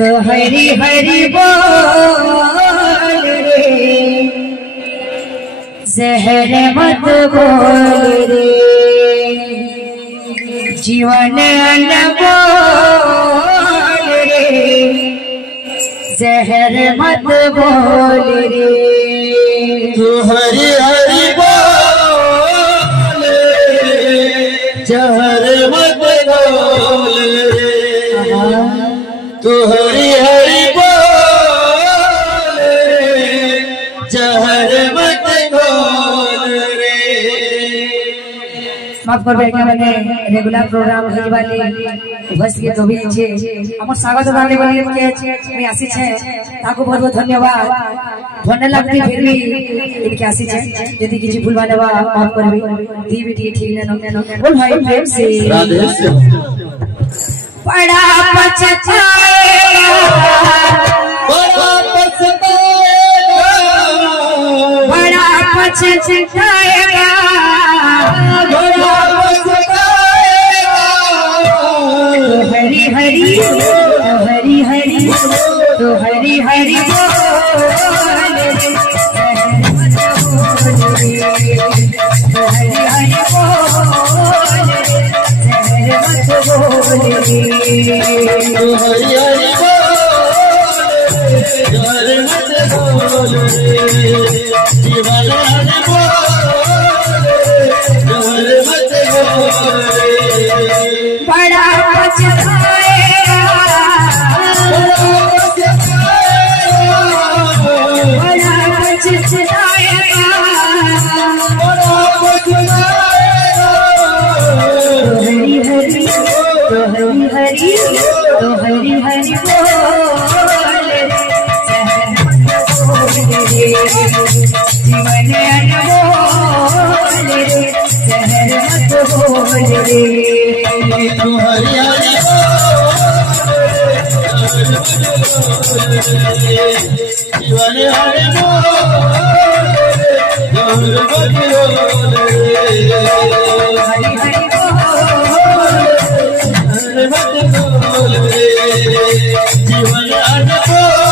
तो हरी हरी बोल रे, जहर मत बोल रे, जीवन अनमोल रे, जहर मत बोल रे। तू हरी हरी बोल रे, जहर मत बोल रे, तू हरी हरी बोल रे, जहर मत बोल रे। माफ करबे कि मैंने रेगुलर प्रोग्राम होई वाली बस के तो भी छे हमर स्वागत करने वाली के मैं आसी छे ताको बहुत बहुत धन्यवाद। धन्य लगती फिर भी इनके आसी छे यदि किसी भूल वाले बा माफ करबे दी बेटी ठीक न बोल भाई प्रेम से राधे से बड़ा पछताएगा, बड़ा पछताएगा, बड़ा पछताएगा, बड़ा पछताएगा। तो हरी हरी तो हरी हरी तो हरी हरी बोल रे, तो हरी हरी बोल रे, जहर मत बोल रे। तू हरी हरी बोल रे, जहर मत बोल रे, जीवन बोल रे, जहर मत बोल रे। बड़ा पछताएगा, बड़ा पछताएगा, तो हरी हरी तो हरी हरी तो हरी हरी बोल रे, जहर मत बोल रे, जीवन अनमोल रे, जहर मत बोल रे। तू हरी हरी जीवन हरे बोल रे, जहर मत बोल रे, हरी हरी बोल, जहर मत बोल रे, जीवन हरे बोल